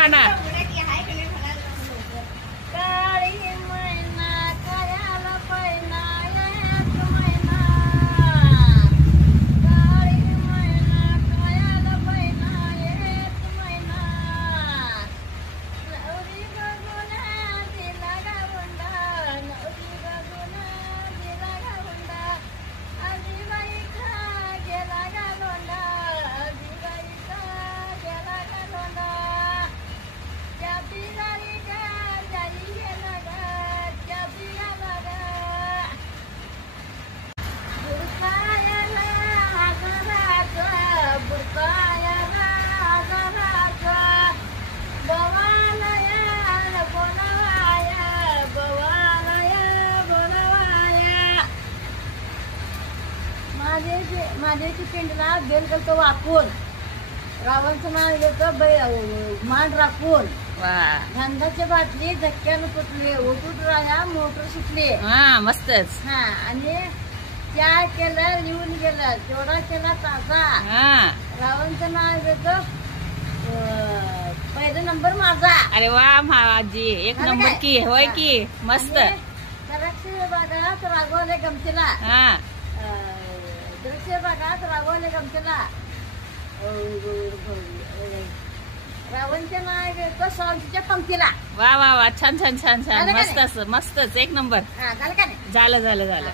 गाणं. माझ्याची पिंडला बेल करतो वाकून रावणचं नाव घेतो मान राखून गंधाची बाटली धक्क्यानं फुटली उठून राहा मोटर सुटली. मस्तच. आणि चहा केलं लिहून गेलं तेवढा केला ताजा. रावणचं नाव घेतो पहिला नंबर माझा. अरे वा आजी एक नंबर की होय की मस्त. द्राक्ष बागात रागवले गमतीला. द्राक्ष बागात रागवले गमतीला. रावणच्या नाव घेतो सावंतीच्या पंक्तीला. वा वा वा छान छान छान छान मस्तच मस्तच एक नंबर. झालं का नाही? झालं झालं झालं.